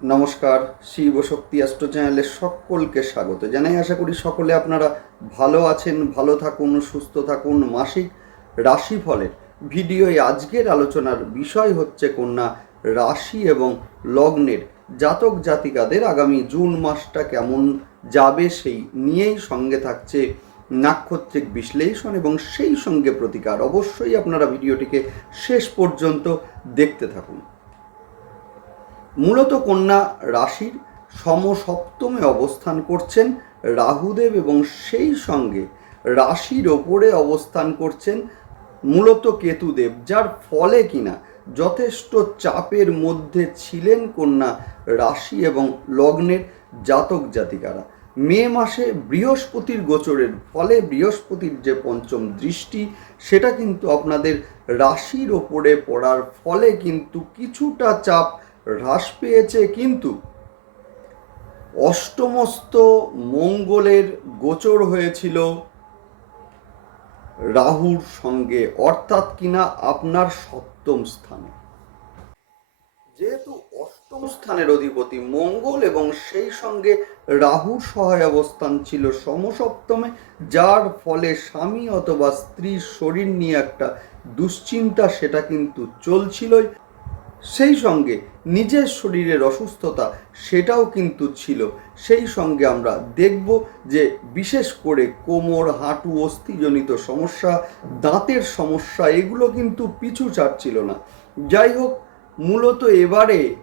নমস্কার, শিব শক্তি অ্যাস্ট্রো চ্যানেলে সকলকে স্বাগত জানাই। আশা করি সকলে আপনারা ভালো আছেন, ভালো থাকুন, সুস্থ থাকুন। মাসিক রাশিফলের ভিডিওয় আজকের আলোচনার বিষয় হচ্ছে কন্যা রাশি এবং লগ্নের জাতক জাতিকাদের আগামী জুন মাসটা কেমন যাবে সেই নিয়েই সঙ্গে থাকছে নাক্ষত্রিক বিশ্লেষণ এবং সেই সঙ্গে প্রতিকার। অবশ্যই আপনারা ভিডিওটিকে শেষ পর্যন্ত দেখতে থাকুন। মূলত কন্যা রাশির সমসপ্তমে অবস্থান করছেন রাহুদেব এবং সেই সঙ্গে রাশির ওপরে অবস্থান করছেন মূলত কেতুদেব, যার ফলে কিনা যথেষ্ট চাপের মধ্যে ছিলেন কন্যা রাশি এবং লগ্নের জাতক জাতিকারা। মে মাসে বৃহস্পতির গোচরের ফলে বৃহস্পতির যে পঞ্চম দৃষ্টি, সেটা কিন্তু আপনাদের রাশির ওপরে পড়ার ফলে কিন্তু কিছুটা চাপ হ্রাস পেয়েছে, কিন্তু অষ্টমস্ত মঙ্গলের গোচর হয়েছিল রাহুর সঙ্গে, অর্থাৎ কিনা আপনার সপ্তম স্থানে। যেহেতু অষ্টম স্থানের অধিপতি মঙ্গল এবং সেই সঙ্গে রাহুর সহায় অবস্থান ছিল সমসপ্তমে, যার ফলে স্বামী অথবা স্ত্রীর শরীর নিয়ে একটা দুশ্চিন্তা, সেটা কিন্তু চলছিলই। সেই সঙ্গে নিজের শরীরের অসুস্থতা সেটাও কিন্তু ছিল। সেই সঙ্গে আমরা দেখব যে বিশেষ করে কোমর, হাঁটু, অস্থিজনিত সমস্যা, দাঁতের সমস্যা, এগুলো কিন্তু পিছু ছাড়ছিল না। যাই হোক, মূলত এবারে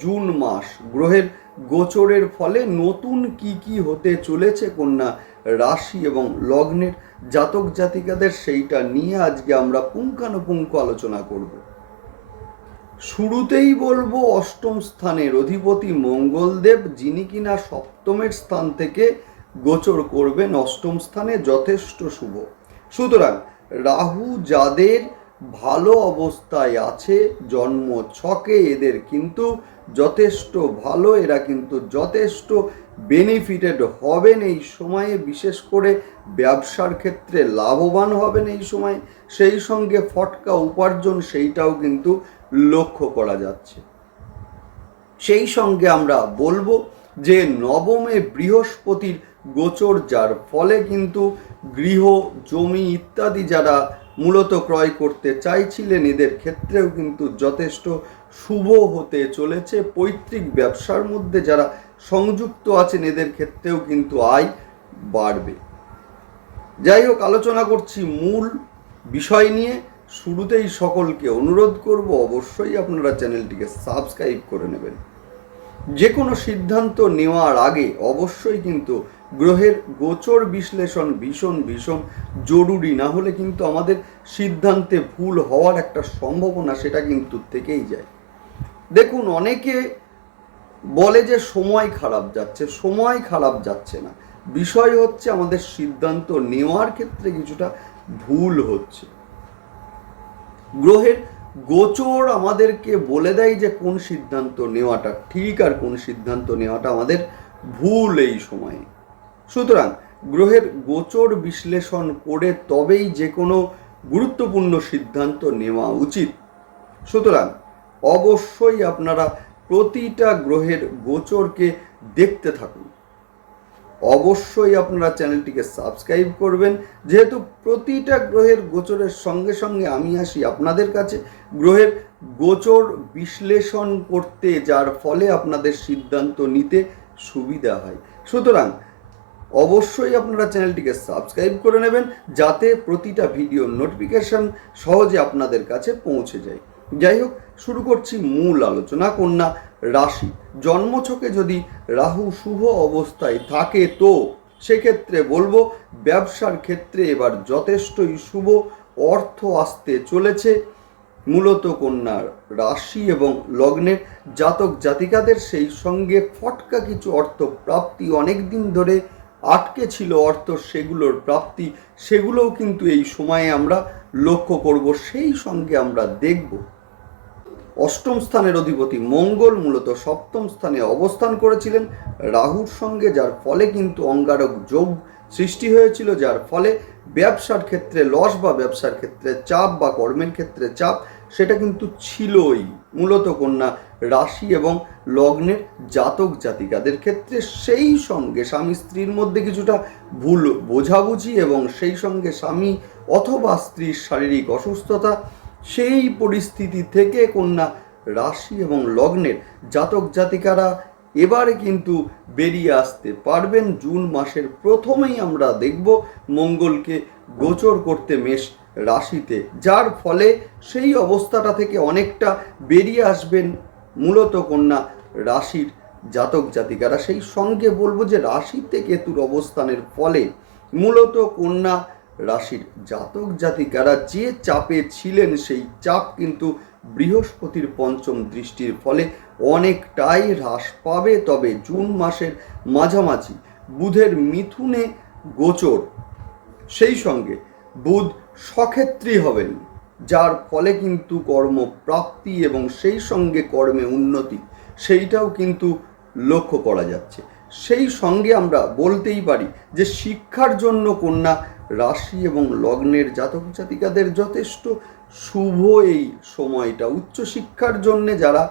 জুন মাস, গ্রহের গোচরের ফলে নতুন কি কি হতে চলেছে কন্যা রাশি এবং লগ্নের জাতক জাতিকাদের সেইটা নিয়ে আজকে আমরা পুঙ্খানুপুঙ্খ আলোচনা করব। শুরুতেই বলব অষ্টম স্থানের অধিপতি মঙ্গলদেব, যিনি কিনা সপ্তমের স্থান থেকে গোচর করবেন অষ্টম স্থানে, যথেষ্ট শুভ। সুতরাং রাহু যাদের ভালো অবস্থায় আছে, জন্ম ছকে এদের কিন্তু যথেষ্ট ভালো, এরা কিন্তু যথেষ্ট বেনিফিটেড হবেন এই সময়ে, বিশেষ করে ব্যবসার ক্ষেত্রে লাভবান হবেন এই সময়। সেই সঙ্গে ফটকা উপার্জন, সেইটাও কিন্তু লক্ষ্য করা যাচ্ছে। সেই সঙ্গে আমরা বলব যে নবমে বৃহস্পতির গোচর, যার ফলে কিন্তু গৃহ, জমি ইত্যাদি যারা মূলত ক্রয় করতে চাইছিলেন, এদের ক্ষেত্রেও কিন্তু যথেষ্ট শুভ হতে চলেছে। পৈতৃক ব্যবসার মধ্যে যারা সংযুক্ত আছেন, এদের ক্ষেত্রেও কিন্তু আয় বাড়বে। যাই হোক, আলোচনা করছি মূল বিষয় নিয়ে। শুরুতেই সকলকে অনুরোধ করব অবশ্যই আপনারা চ্যানেলটিকে সাবস্ক্রাইব করে নেবেন। যে কোনো সিদ্ধান্ত নেওয়ার আগে অবশ্যই কিন্তু গ্রহের গোচর বিশ্লেষণ ভীষণ ভীষণ জরুরি, না হলে কিন্তু আমাদের সিদ্ধান্তে ভুল হওয়ার একটা সম্ভাবনা সেটা কিন্তু থেকেই যায়। দেখুন, অনেকে বলে যে সময় খারাপ যাচ্ছে, সময় খারাপ যাচ্ছে না। বিষয় হচ্ছে আমাদের সিদ্ধান্ত নেওয়ার ক্ষেত্রে কিছুটা ভুল হচ্ছে। গ্রহের গোচর আমাদেরকে বলে দেয় যে কোন সিদ্ধান্ত নেওয়াটা ঠিক আর কোন সিদ্ধান্ত নেওয়াটা আমাদের ভুল এই সময়ে। সুতরাং গ্রহের গোচর বিশ্লেষণ করে তবেই যে কোনো গুরুত্বপূর্ণ সিদ্ধান্ত নেওয়া উচিত। সুতরাং অবশ্যই আপনারা প্রতিটা গ্রহের গোচরকে দেখতে থাকুন। অবশ্যই আপনারা চ্যানেলটিকে সাবস্ক্রাইব করবেন। যেহেতু প্রতিটা গ্রহের গোচরের সঙ্গে সঙ্গে আমি আসি আপনাদের কাছে। গ্রহের গোচর বিশ্লেষণ করতে যার ফলে আপনাদের সিদ্ধান্ত নিতে সুবিধা হয়। সুতরাং অবশ্যই আপনারা চ্যানেলটিকে সাবস্ক্রাইব করে নেবেন যাতে প্রতিটা ভিডিও নোটিফিকেশন সহজে আপনাদের কাছে পৌঁছে যায়। যাই হোক, শুরু করছি মূল আলোচনা। কন্যা রাশি। জন্মছকে যদি রাহু শুভ অবস্থায় থাকে তো সেক্ষেত্রে বলব ব্যবসার ক্ষেত্রে এবার যথেষ্টই শুভ অর্থ আসতে চলেছে। মূলত কন্যার রাশি এবং লগ্নের জাতক জাতিকাদের সেই সঙ্গে ফটকা কিছু অর্থ প্রাপ্তি অনেক দিন ধরে আটকে ছিল অর্থ, সেগুলোর প্রাপ্তি, সেগুলোও কিন্তু এই সময়ে আমরা লক্ষ্য করব, সেই সঙ্গে আমরা দেখব। অষ্টম স্থানের অধিপতি মঙ্গল মূলত সপ্তম স্থানে অবস্থান করেছিলেন রাহুর সঙ্গে, যার ফলে কিন্তু অঙ্গারক যোগ সৃষ্টি হয়েছিল, যার ফলে ব্যবসার ক্ষেত্রে লস বা ব্যবসার ক্ষেত্রে চাপ বা কর্মের ক্ষেত্রে চাপ সেটা কিন্তু ছিলই। মূলত কন্যা রাশি এবং লগ্নের জাতক জাতিকাদের ক্ষেত্রে সেই সঙ্গে স্বামী স্ত্রীর মধ্যে কিছুটা ভুল বোঝাবুঝি এবং সেই সঙ্গে স্বামী অথবা স্ত্রীর শারীরিক অসুস্থতা সেই পরিস্থিতি থেকে কন্যা রাশি এবং লগ্নের জাতক জাতিকারা এবারে কিন্তু বেরিয়ে আসতে পারবেন। জুন মাসের প্রথমেই আমরা দেখব মঙ্গলকে গোচর করতে মেষ রাশিতে, যার ফলে সেই অবস্থাটা থেকে অনেকটা বেরিয়ে আসবেন মূলত কন্যা রাশির জাতক জাতিকারা। সেই সঙ্গে বলব যে রাশিতে কেতুর অবস্থানের ফলে মূলত কন্যা রাশির জাতক জাতিকারা যে চাপে ছিলেন সেই চাপ কিন্তু বৃহস্পতির পঞ্চম দৃষ্টির ফলে অনেকটাই হ্রাস পাবে। তবে জুন মাসের মাঝামাঝি বুধের মিথুনে গোচর। সেই সঙ্গে বুধ সক্ষেত্রী হবেন, যার ফলে কিন্তু কর্মপ্রাপ্তি এবং সেই সঙ্গে কর্মে উন্নতি, সেইটাও কিন্তু লক্ষ্য করা যাচ্ছে। সেই সঙ্গে আমরা বলতেই পারি যে শিক্ষার জন্য কন্যা রাশি এবং লগ্নের জাতক জাতিকাদের যথেষ্ট শুভ এই সময়টা। উচ্চশিক্ষার জন্যে যারা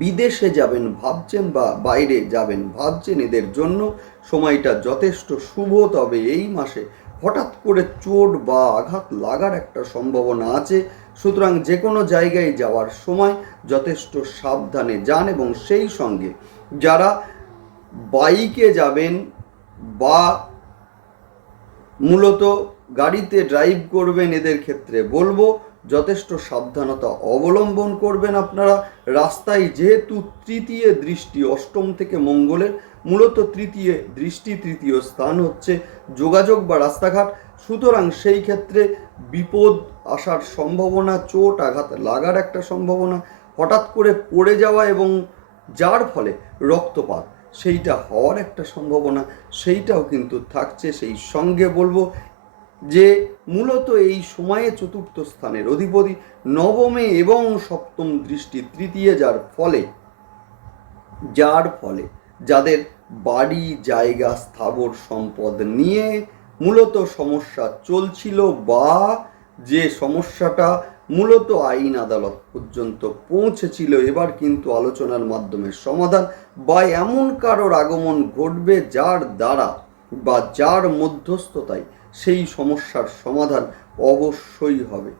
বিদেশে যাবেন, ভাবছেন বা বাইরে যাবেন, ভাবছেন এদের জন্য সময়টা যথেষ্ট শুভ। তবে এই মাসে হঠাৎ করে চোট বা আঘাত লাগার একটা সম্ভাবনা আছে। সুতরাং যে কোনো জায়গায় যাওয়ার সময় যথেষ্ট সাবধানে যান এবং সেই সঙ্গে যারা বাইকে যাবেন বা মূলত গাড়িতে ড্রাইভ করবেন এদের ক্ষেত্রে। বলব, যথেষ্ট সাবধানতা অবলম্বন করবেন আপনারা। রাস্তায় যেহেতু তৃতীয় দৃষ্টি, অষ্টম থেকে মঙ্গলের, মূলত তৃতীয় দৃষ্টি, তৃতীয় স্থান হচ্ছে যোগাযোগ বা রাস্তাঘাট। সুতরাং সেই ক্ষেত্রে বিপদ আসার সম্ভাবনা, চোট আঘাত লাগার একটা সম্ভাবনা, হঠাৎ করে পড়ে যাওয়া এবং যার ফলে রক্তপাত। সেইটা হওয়ার একটা সম্ভাবনা, সেইটাও কিন্তু থাকছে। সেই সঙ্গে বলব যে মূলত এই সময়ে চতুর্থ স্থানের অধিপতি নবমে এবং সপ্তম দৃষ্টি তৃতীয় যার ফলে যার ফলে যাদের বাড়ি, জায়গা, স্থাবর সম্পদ নিয়ে মূলত সমস্যা চলছিল বা যে সমস্যাটা মূলত আইন আদালত পর্যন্ত পৌঁছেছিল। এবার কিন্তু আলোচনার মাধ্যমে সমাধান বা এমন কারোর আগমন ঘটবে যার দ্বারা বা যার মধ্যস্থতায় সেই সমস্যার সমাধান অবশ্যই হবে।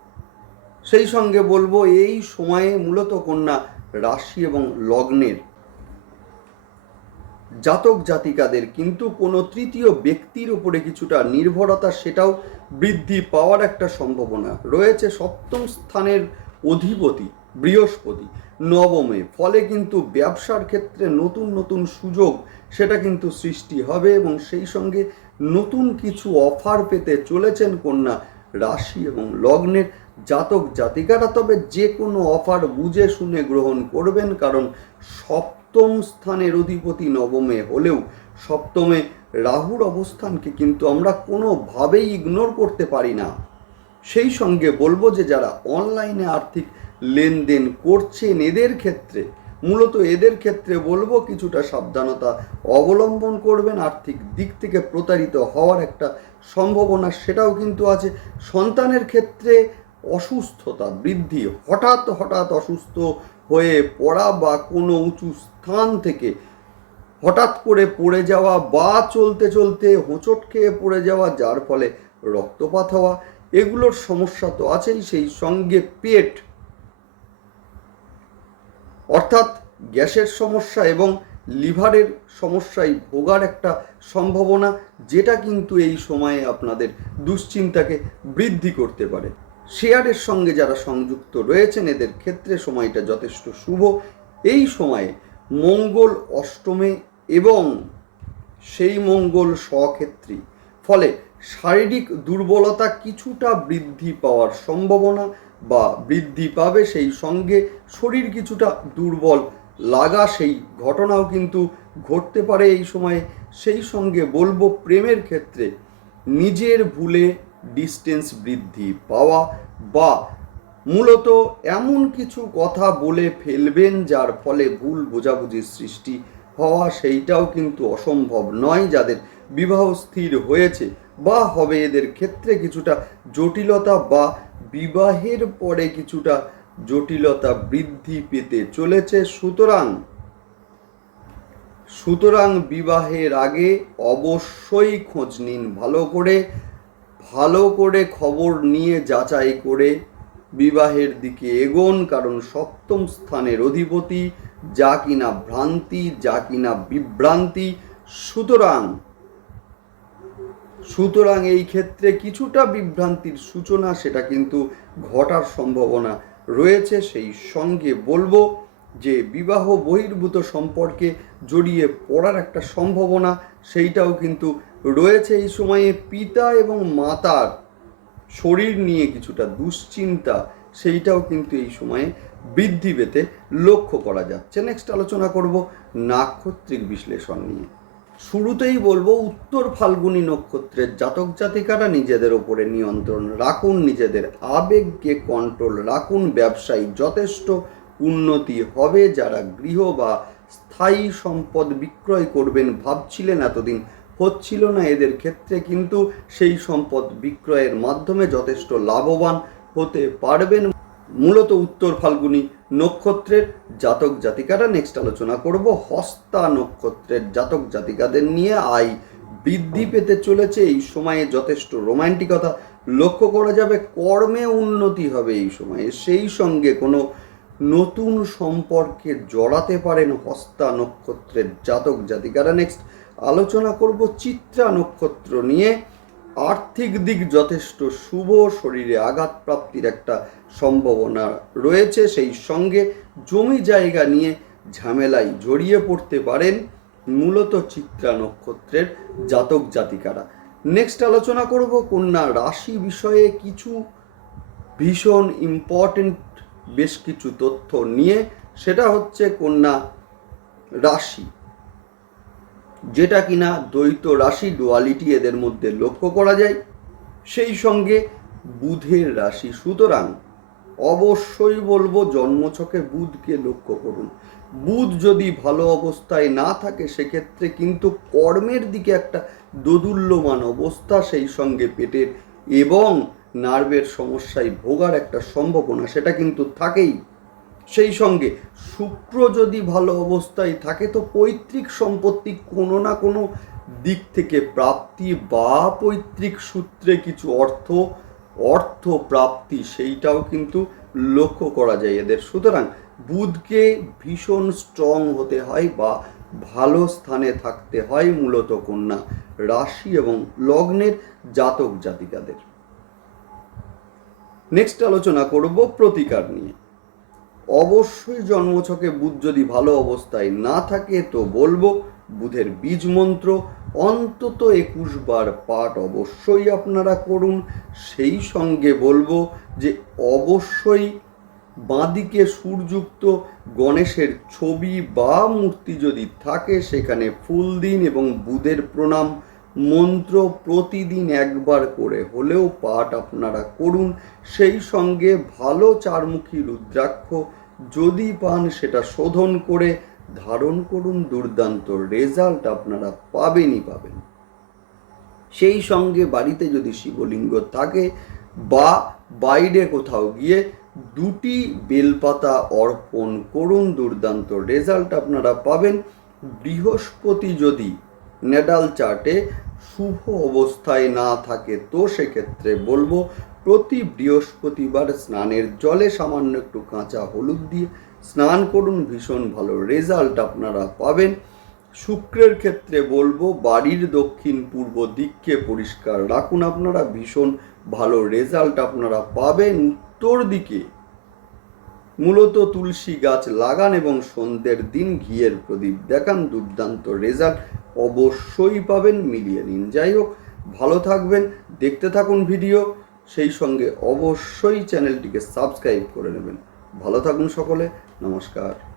সেই সঙ্গে বলব, এই সময়ে মূলত কন্যা রাশি এবং লগ্নের জাতক জাতিকাদের কিন্তু কোনো তৃতীয় ব্যক্তির উপরে কিছুটা নির্ভরতা সেটাও বৃদ্ধি পাওয়ার একটা সম্ভাবনা। রয়েছে সপ্তম স্থানের অধিপতি, বৃহস্পতি, নবমে। ফলে কিন্তু ব্যবসার ক্ষেত্রে নতুন নতুন সুযোগ সেটা কিন্তু সৃষ্টি হবে এবং সেই সঙ্গে নতুন কিছু অফার পেতে চলেছেন কন্যা রাশি এবং লগ্নের জাতক জাতিকারা। তবে যে কোনো অফার বুঝে শুনে গ্রহণ করবেন কারণ সপ্তম স্থানের অধিপতি নবমে হলেও সপ্তমে রাহুর অবস্থানকে কিন্তু আমরা কোনোভাবেই ইগনোর করতে পারি না। সেই সঙ্গে বলব যে যারা অনলাইনে আর্থিক লেনদেন করছেন, এদের ক্ষেত্রে, মূলত এদের ক্ষেত্রে বলব কিছুটা সাবধানতা অবলম্বন করবেন। আর্থিক দিক থেকে প্রতারিত হওয়ার একটা সম্ভাবনা সেটাও কিন্তু আছে। সন্তানের ক্ষেত্রে অসুস্থতা বৃদ্ধি, হঠাৎ হঠাৎ অসুস্থ হয়ে পড়া বা কোনো উঁচু স্থান থেকে হঠাৎ করে পড়ে যাওয়া বা চলতে চলতে হোঁচট খেয়ে পড়ে যাওয়া, যার ফলে রক্তপাত হওয়া, এগুলোর সমস্যা তো আছেই সেই সঙ্গে পেট। অর্থাৎ গ্যাসের সমস্যা এবং লিভারের সমস্যায় ভোগার একটা সম্ভাবনা, যেটা কিন্তু এই সময়ে আপনাদের দুশ্চিন্তাকে বৃদ্ধি করতে পারে। শেয়ারের সঙ্গে যারা সংযুক্ত রয়েছেন, এদের ক্ষেত্রে সময়টা যথেষ্ট শুভ। এই সময়ে মঙ্গল অষ্টমে এবং সেই মঙ্গল স্বক্ষেত্রী। ফলে শারীরিক দুর্বলতা কিছুটা বৃদ্ধি পাওয়ার সম্ভাবনা বা বৃদ্ধি পাবে, সেই সঙ্গে শরীর কিছুটা দুর্বল লাগা, সেই ঘটনাও কিন্তু ঘটতে পারে এই সময়ে। সেই সঙ্গে বলব, প্রেমের ক্ষেত্রে নিজের ভুলে ডিস্টেন্স বৃদ্ধি পাওয়া বা মূলত এমন কিছু কথা বলে ফেলবেন যার ফলে ভুল বোঝাবুঝির সৃষ্টি হওয়া সেইটাও কিন্তু অসম্ভব নয় যাদের বিবাহ স্থির হয়েছে বা হবে এদের ক্ষেত্রে কিছুটা জটিলতা বা বিবাহের পরে কিছুটা জটিলতা বৃদ্ধি পেতে চলেছে। সুতরাং সুতরাং বিবাহের আগে অবশ্যই খোঁজ নিন ভালো করে। ভালো করে খবর নিয়ে যাচাই করে বিবাহের দিকে এগোন, কারণ সপ্তম স্থানের অধিপতি যা কিনা ভ্রান্তি, যা কিনা বিভ্রান্তি। সুতরাং সুতরাং এই ক্ষেত্রে কিছুটা বিভ্রান্তির সূচনা সেটা কিন্তু ঘটার সম্ভাবনা রয়েছে। সেই সঙ্গে বলব যে বিবাহ বহির্ভূত সম্পর্কে জড়িয়ে পড়ার একটা সম্ভাবনা, সেইটাও কিন্তু রয়েছে এই সময়ে পিতা এবং মাতার শরীর নিয়ে কিছুটা দুশ্চিন্তা, সেইটাও কিন্তু এই সময়ে বৃদ্ধি পেতে লক্ষ্য করা যাচ্ছে। নেক্সট আলোচনা করব নাক্ষত্রিক বিশ্লেষণ নিয়ে। শুরুতেই বলব, উত্তর ফাল্গুনী নক্ষত্রের জাতক জাতিকারা নিজেদের ওপরে নিয়ন্ত্রণ রাখুন, নিজেদের আবেগকে কন্ট্রোল রাখুন, ব্যবসায়ী যথেষ্ট উন্নতি হবে, যারা গৃহ বা স্থায়ী সম্পদ বিক্রয় করবেন ভাবছিলেন, এতদিন হচ্ছিল না এদের ক্ষেত্রে, কিন্তু সেই সম্পদ বিক্রয়ের মাধ্যমে যথেষ্ট লাভবান হতে পারবেন। মূলত উত্তর ফাল্গুনী নক্ষত্রের জাতক জাতিকারা। নেক্সট আলোচনা করব হস্তা নক্ষত্রের জাতক জাতিকাদের নিয়ে। আয় বৃদ্ধি পেতে চলেছে। এই সময়ে যথেষ্ট রোমান্টিকতা লক্ষ্য করা যাবে। কর্মে উন্নতি হবে এই সময়ে। সেই সঙ্গে কোনো নতুন সম্পর্কে জড়াতে পারেন হস্তা নক্ষত্রের জাতক জাতিকারা। নেক্সট আলোচনা করব চিত্রা নক্ষত্র নিয়ে। আর্থিক দিক যথেষ্ট শুভ, শরীরে আঘাত প্রাপ্তির একটা সম্ভাবনা রয়েছে। সেই সঙ্গে জমি জায়গা নিয়ে ঝামেলায় জড়িয়ে পড়তে পারেন মূলত চিত্রা নক্ষত্রের জাতক জাতিকারা। নেক্সট আলোচনা করব কন্যা রাশি বিষয়ে। কিছু ভীষণ ইম্পর্টেন্ট বেশ কিছু তথ্য নিয়ে। সেটা হচ্ছে কন্যা রাশি। যেটা কিনা দ্বৈত রাশি ডুয়ালিটি এদের মধ্যে লক্ষ্য করা যায়। সেই সঙ্গে বুধের রাশি, সুতরাং অবশ্যই বলব জন্মছকে বুধকে লক্ষ্য করুন। বুধ যদি ভালো অবস্থায় না থাকে, সেক্ষেত্রে কিন্তু কর্মের দিকে একটা দোদুল্যমান অবস্থা সেই সঙ্গে পেটের এবং নার্ভের সমস্যায় ভোগার একটা সম্ভাবনা, সেটা কিন্তু থাকেই। সেই সঙ্গে শুক্র যদি ভালো অবস্থায় থাকে, তো পৈতৃক সম্পত্তি কোনো না কোনো দিক থেকে প্রাপ্তি বা পৈতৃক সূত্রে কিছু অর্থ অর্থ প্রাপ্তি সেইটাও কিন্তু লক্ষ্য করা যায় এদের। সুতরাং বুধকে ভীষণ স্ট্রং হতে হয় বা ভালো স্থানে থাকতে হয় মূলত কন্যা রাশি এবং লগ্নের জাতক জাতিকাদের। নেক্সট আলোচনা করব প্রতিকার নিয়ে। অবশ্যই জন্মছকে বুধ যদি ভালো অবস্থায় না থাকে, তো বলব বুধের বীজ মন্ত্র অন্তত একুশ বার পাঠ অবশ্যই আপনারা করুন। সেই সঙ্গে বলব যে অবশ্যই বাঁদিকে সুরযুক্ত গণেশের ছবি বা মূর্তি যদি থাকে, সেখানে ফুল দিন এবং বুধের প্রণাম মন্ত্র প্রতিদিন একবার করে হলেও পাঠ আপনারা করুন। সেই সঙ্গে ভালো চারমুখী রুদ্রাক্ষ যদি পান সেটা শোধন করে ধারণ করুন, দুর্দান্ত রেজাল্ট আপনারা পাবেনই পাবেন। সেই সঙ্গে বাড়িতে যদি শিবলিঙ্গ থাকে বা বাইরে কোথাও গিয়ে দুটি বেলপাতা অর্পণ করুন, দুর্দান্ত রেজাল্ট আপনারা পাবেন। বৃহস্পতি যদি নেডাল চার্টে শুভ অবস্থায় না থাকে, তো সেক্ষেত্রে বলব প্রতি বৃহস্পতিবার স্নানের জলে সামান্য একটু কাঁচা হলুদ দিয়ে স্নান করুন, ভীষণ ভালো রেজাল্ট আপনারা পাবেন। শুক্রের ক্ষেত্রে বলব বাড়ির দক্ষিণ পূর্ব দিককে পরিষ্কার রাখুন আপনারা, ভীষণ ভালো রেজাল্ট আপনারা পাবেন। উত্তর দিকে মূলত তুলসী গাছ লাগান এবং সন্ধ্যের দিন ঘিয়ের প্রদীপ দেখান, দুর্দান্ত রেজাল্ট। অবশ্যই পাবেন, মিলিয়ে নিন। যাই হোক, ভালো থাকবেন, দেখতে থাকুন ভিডিও, সেই সঙ্গে অবশ্যই চ্যানেলটিকে সাবস্ক্রাইব করে নেবেন। ভালো থাকুন সকলে, নমস্কার।